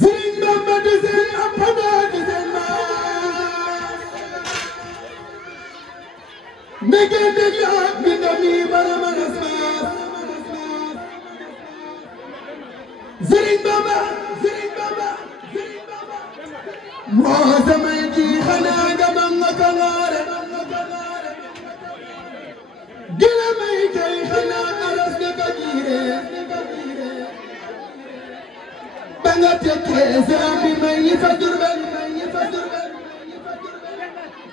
Sëriñ Bamba di seen Ahmadu di seen maam ndeke ndeke ak bindam yi bara mën a saaf Sëriñ Bamba moo samay ji xanaa nga bang nga kangaare gila may jay xanaa aras nga ka jiire banga tekkee seram bi may ñi fa Jurbel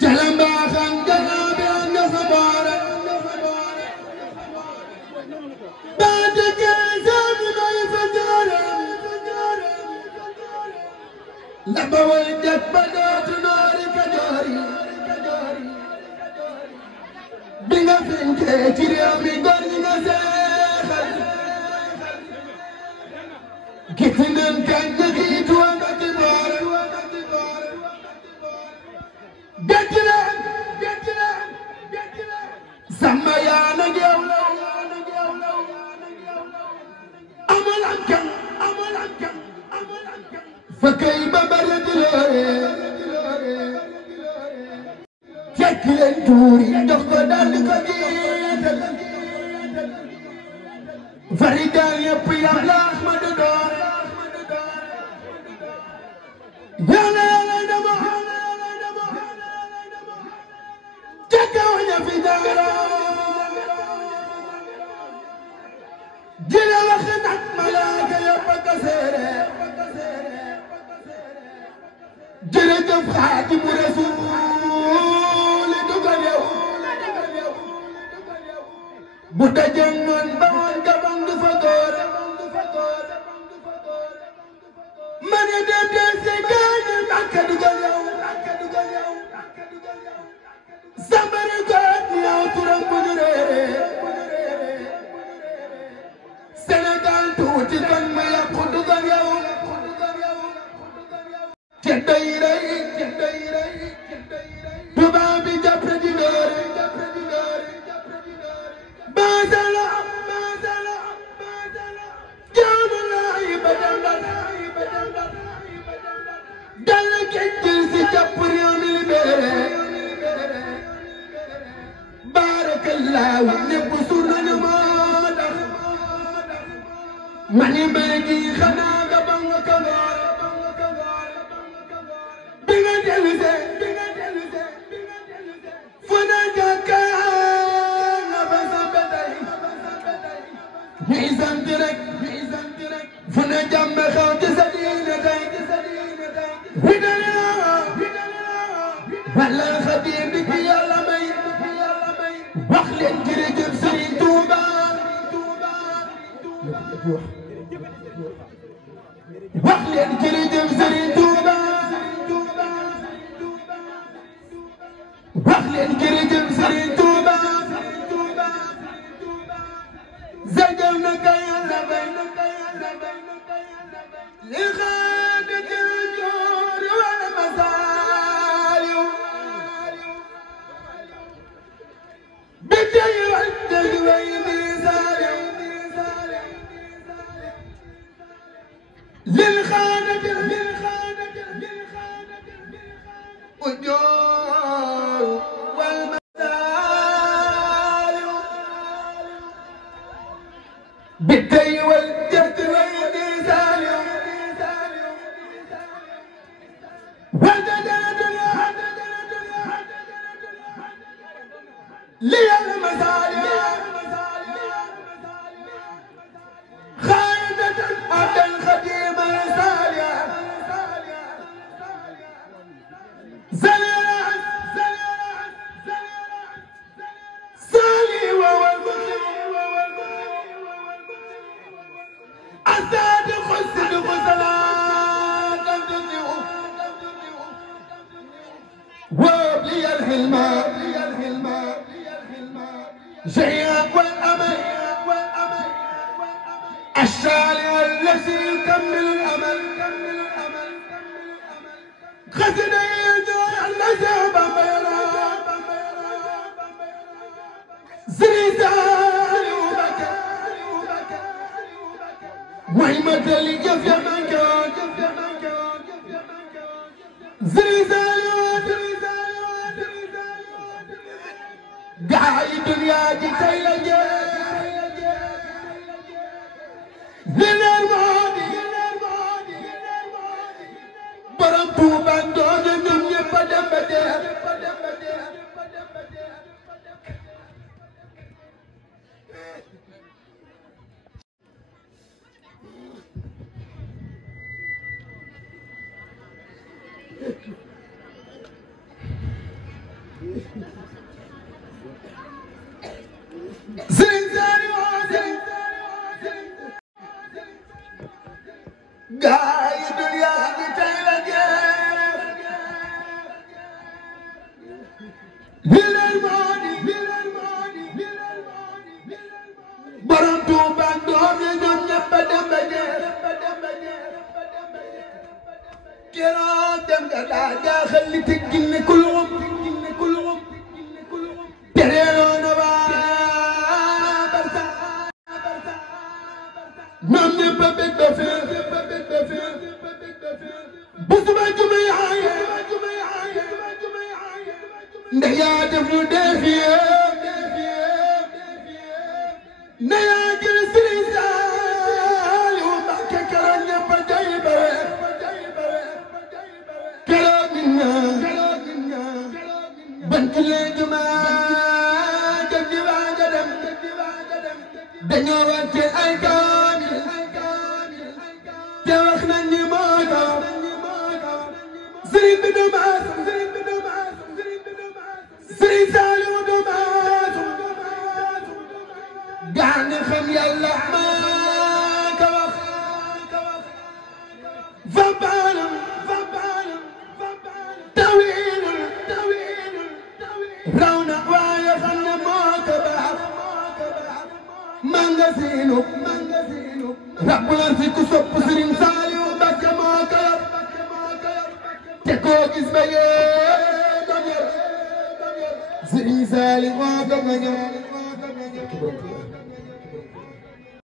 jalamba xan ganaa bi anda sa boore ba tekkee seram bi may fa joore la ba way det ba dootu noori ka joori bi nga fenkee ci réew mi góor ñi nga seexal giti ngeen kañ nga giitu wa nga ci boore detti leen sama yaa na geew amul am kan fa kay ba bare di loore fekk leen tuuri dox ko daldi ko jiital faridaal yëpp yàlla Ahmadu doore yàlla dama jakaw ña fi daara jële wax nag malaaka yëpp ka seere jërëjëf Xaadimu Rasuul dugal yow bu dajeeg man ba woon gabang du fa góore ma ne dem si gaañu Mbàkke dugal yow sambari góor ni yow turam bu ñu réere Sénégal tuuti kon ma yàqu dugal yow te doy rey tubaab bi jàpp di doore baasala jaanu laay ba dangal dal keccil si jàpp réew mi libéré baarakallaahu ñépp suur nañu moo tax mani mbay gi xanaa nga bang ka bi nga dellusee fu ne jàkkaa nga fa sampe tey ñuy sant rek fu ne jàmm xew ci sa diine tey ridalilaa wallal Xaadim bi ki Yàlla may wax leen jërëjëf Sëriñ Tuuba wax leen jërëjëf Sëriñ Tuuba wax leen jërëjëf Sëriñ Tuuba zagal na ka Yàlla bay li xaadatil joor wal masaaliw bi tey wal dëgg way misaaliw lil xaadatil ujoor wal masaaliw bi tey wal dëgg way misaaliw لي المزايا خالدة عبد الخديم رساليا زليلا سالي والمخيم أصادق الصدق صلاة وابلي الحلم شيئا والأمل الشارع الذي يكمل الأمل خزن يدور الذي بميرا زريزان وبكى مهمة الجف يا من كان dunya ji tey la jeex yeneen moo di borom Tuuba doone ñoom ñëpp a dem ba dee gaay dunya ji tey la jeex borom Tuuba doone ñoom ñëpp a dem ba dee keroog dem nga daa jaaxal li te ginne kulum tereeloo na waa barsa ñoom ñëpp a bëgg ba feer bu suba jumay aaye ndax yaa def lu defie na yaa jël Sëriñ Saaliw Mbàkke keroog ñëpp a jay ba weer keroog ban ci lee jumaa jëg di waaja dem dañoo wàcce ay kaamil te wax nañ ni moo taw sëriñ bi du maasum sëriñ Saaliw du maasum gaane xam yàlla maa ka wax fa baanam tawilul raw na waaye xam ne moo ka baax mangasiinu rabbul arsi ku sopp Sëriñ Saaliw Mbàkke moo ka yor te koo gis ba yee Sëriñ Saaliw moo ko